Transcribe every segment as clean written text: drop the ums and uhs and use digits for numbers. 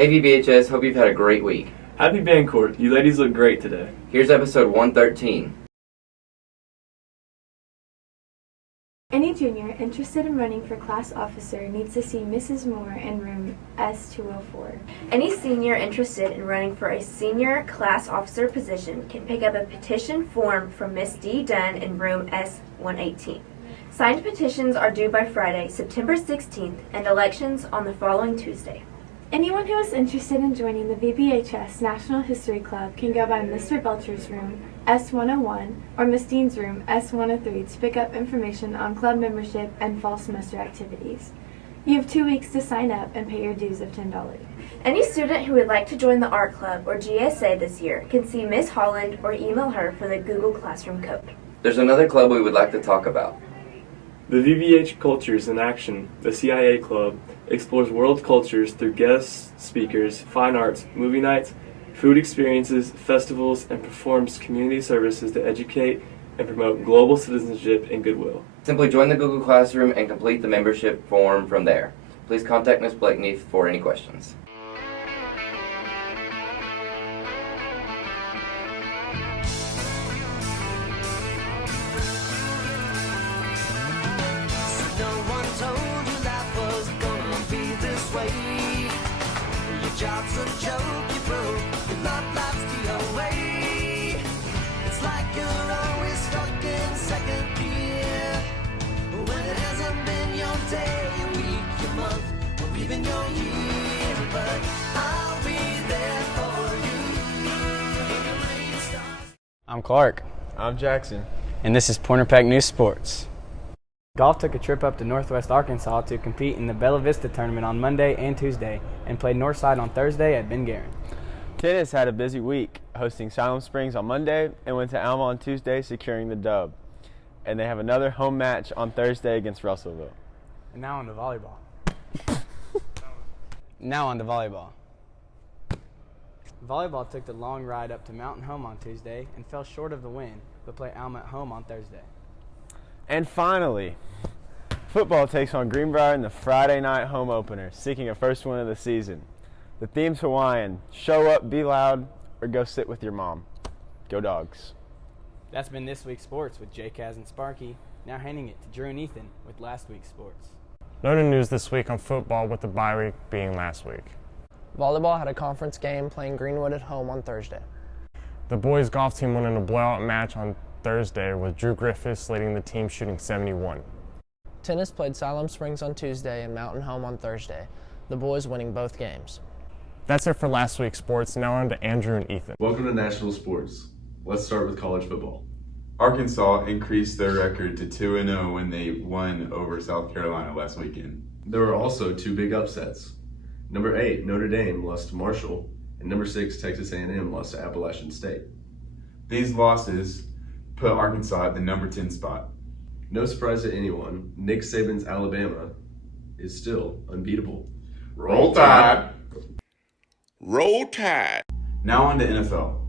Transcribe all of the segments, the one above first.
Hey VBHS, hope you've had a great week. Happy Bancourt. You ladies look great today. Here's episode 113. Any junior interested in running for class officer needs to see Mrs. Moore in room S204. Any senior interested in running for a senior class officer position can pick up a petition form from Miss D. Dunn in room S118. Signed petitions are due by Friday, September 16th, and elections on the following Tuesday. Anyone who is interested in joining the VBHS National History Club can go by Mr. Belcher's room, S101, or Miss Dean's room, S103, to pick up information on club membership and fall semester activities. You have 2 weeks to sign up and pay your dues of $10. Any student who would like to join the art club or GSA this year can see Miss Holland or email her for the Google Classroom code. There's another club we would like to talk about. The VBH Cultures in Action, the CIA Club, explores world cultures through guest speakers, fine arts, movie nights, food experiences, festivals, and performs community services to educate and promote global citizenship and goodwill. Simply join the Google Classroom and complete the membership form from there. Please contact Ms. Blakeney for any questions. Job's a joke you broke, your love life's the away. It's like you're always stuck in second gear, when it hasn't been your day, your week, your month, or even your year. But I'll be there for you. I'm Clark. I'm Jackson. And this is Pointer Pack News Sports. Golf took a trip up to Northwest Arkansas to compete in the Bella Vista tournament on Monday and Tuesday and played Northside on Thursday at Ben Guerin. Tennis had a busy week, hosting Siloam Springs on Monday and went to Alma on Tuesday, securing the dub. And they have another home match on Thursday against Russellville. And now on to volleyball. Volleyball took the long ride up to Mountain Home on Tuesday and fell short of the win, but play Alma at home on Thursday. And finally, football takes on Greenbrier in the Friday night home opener, seeking a first win of the season. The theme's Hawaiian: show up, be loud, or go sit with your mom. Go Dogs. That's been this week's sports with Jay, Kaz, and Sparky. Now handing it to Drew and Ethan with last week's sports. No new news this week on football, with the bye week being last week. Volleyball had a conference game playing Greenwood at home on Thursday. The boys golf team won in a blowout match on Thursday, with Drew Griffiths leading the team shooting 71. Tennis played Siloam Springs on Tuesday and Mountain Home on Thursday, the boys winning both games. That's it for last week's sports. Now on to Andrew and Ethan. Welcome to National Sports. Let's start with college football. Arkansas increased their record to 2-0 when they won over South Carolina last weekend. There were also two big upsets. Number 8, Notre Dame lost to Marshall, and number 6, Texas A&M lost to Appalachian State. These losses put Arkansas at the number 10 spot. No surprise to anyone, Nick Saban's Alabama is still unbeatable. Roll Tide! Roll Tide! Now on to NFL.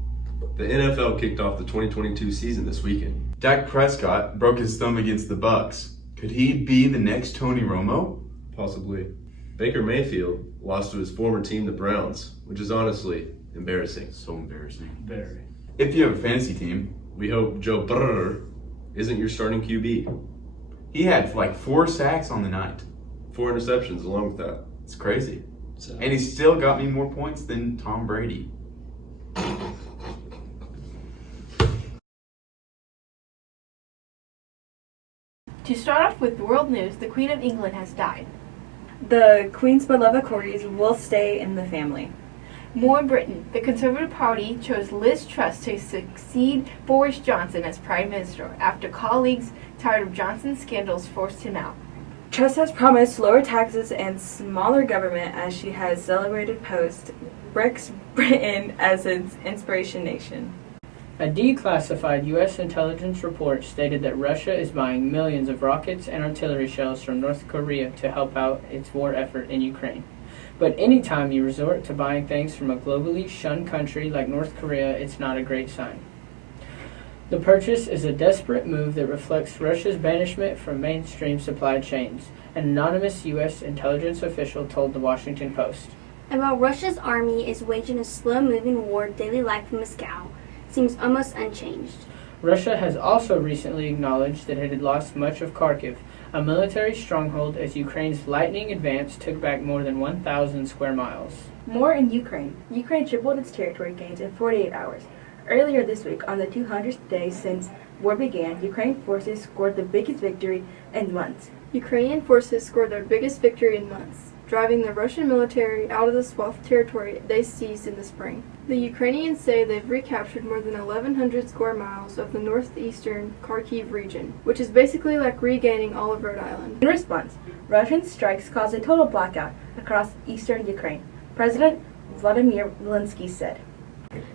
The NFL kicked off the 2022 season this weekend. Dak Prescott broke his thumb against the Bucks. Could he be the next Tony Romo? Possibly. Baker Mayfield lost to his former team, the Browns, which is honestly embarrassing. So embarrassing. Very. If you have a fantasy team, we hope Joe Burrow isn't your starting QB. He had like 4 sacks on the night. 4 interceptions along with that. It's crazy. And he still got me more points than Tom Brady. To start off with world news, the Queen of England has died. The Queen's beloved Corys will stay in the family. More in Britain, the Conservative Party chose Liz Truss to succeed Boris Johnson as Prime Minister after colleagues tired of Johnson's scandals forced him out. Truss has promised lower taxes and smaller government as she has celebrated post Britain as its inspiration nation. A declassified U.S. intelligence report stated that Russia is buying millions of rockets and artillery shells from North Korea to help out its war effort in Ukraine. But anytime you resort to buying things from a globally shunned country like North Korea, it's not a great sign. The purchase is a desperate move that reflects Russia's banishment from mainstream supply chains, an anonymous U.S. intelligence official told the Washington Post. And while Russia's army is waging a slow-moving war, daily life in Moscow seems almost unchanged. Russia has also recently acknowledged that it had lost much of Kharkiv, a military stronghold, as Ukraine's lightning advance took back more than 1,000 square miles. More in Ukraine. Ukraine tripled its territory gains in 48 hours. Earlier this week, on the 200th day since war began, Ukraine forces scored the biggest victory in months. Ukrainian forces scored their biggest victory in months, driving the Russian military out of the swath territory they seized in the spring. The Ukrainians say they've recaptured more than 1,100 square miles of the northeastern Kharkiv region, which is basically like regaining all of Rhode Island. In response, Russian strikes caused a total blackout across eastern Ukraine, President Vladimir Zelensky said.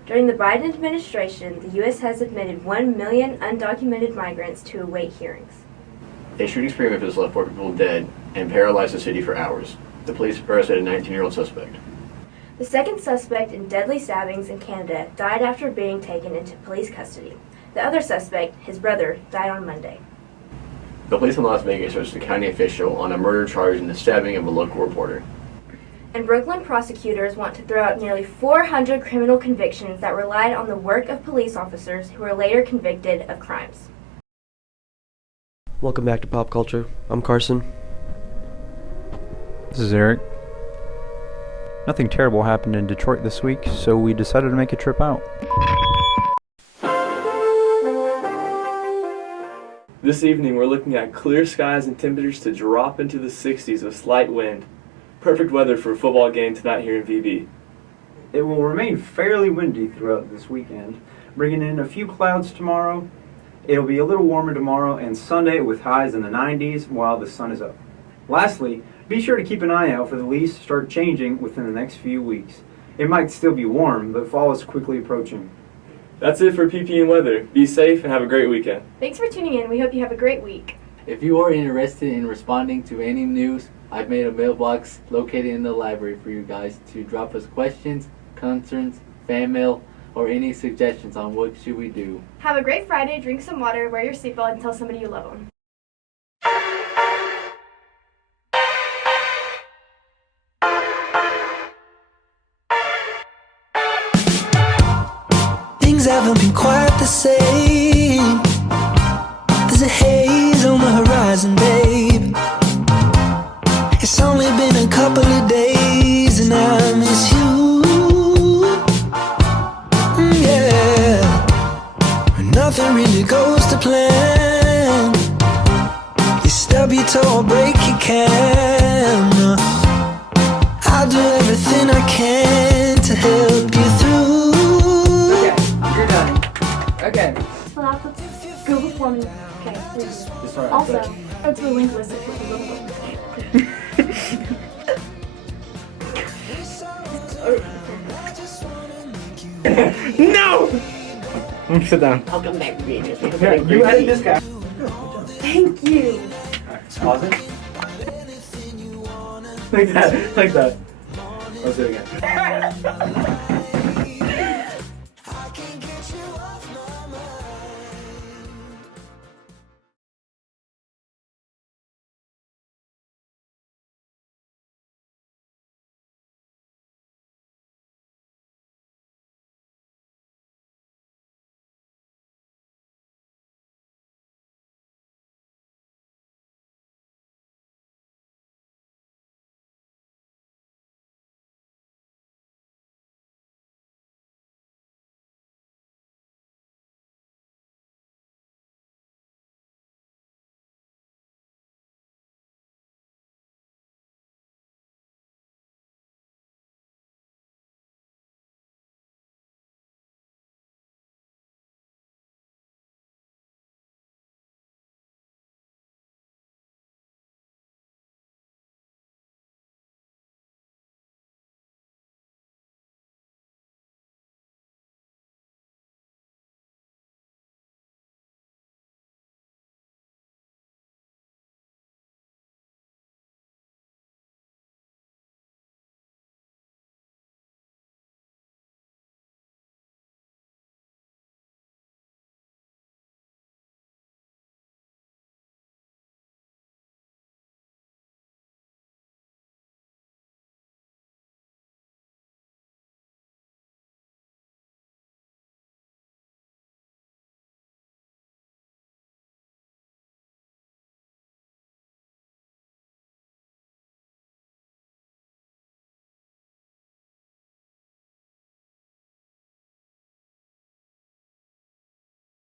During the Biden administration, the U.S. has admitted 1 million undocumented migrants to await hearings. A shooting spree in Memphis left 4 people dead and paralyzed the city for hours. The police arrested a 19-year-old suspect. The second suspect in deadly stabbings in Canada died after being taken into police custody. The other suspect, his brother, died on Monday. The police in Las Vegas arrested a county official on a murder charge in the stabbing of a local reporter. And Brooklyn prosecutors want to throw out nearly 400 criminal convictions that relied on the work of police officers who were later convicted of crimes. Welcome back to Pop Culture. I'm Carson. This is Eric. Nothing terrible happened in Detroit this week, so we decided to make a trip out. This evening, we're looking at clear skies and temperatures to drop into the 60s with slight wind. Perfect weather for a football game tonight here in VB. It will remain fairly windy throughout this weekend, bringing in a few clouds tomorrow. It'll be a little warmer tomorrow and Sunday with highs in the 90s while the sun is up. Lastly, be sure to keep an eye out for the leaves to start changing within the next few weeks. It might still be warm, but fall is quickly approaching. That's it for PPN weather. Be safe and have a great weekend. Thanks for tuning in. We hope you have a great week. If you are interested in responding to any news, I've made a mailbox located in the library for you guys to drop us questions, concerns, fan mail, or any suggestions on what should we do. Have a great Friday, drink some water, wear your seatbelt, and tell somebody you love them. Things haven't been quite the same. There's a haze on the horizon, babe. It's only been a couple of days and I miss you. Yeah, nothing really goes to plan. You stub your toe or break your can. I'll do everything I can to help you through. Okay, you're done. Okay. Fill out the Google form. Okay, please. Also, go to the link listed for the Google form. No! Sit down. I'll come back to you. Yeah, you edit this guy. Thank you. Pause it. Like that. Let's do it again.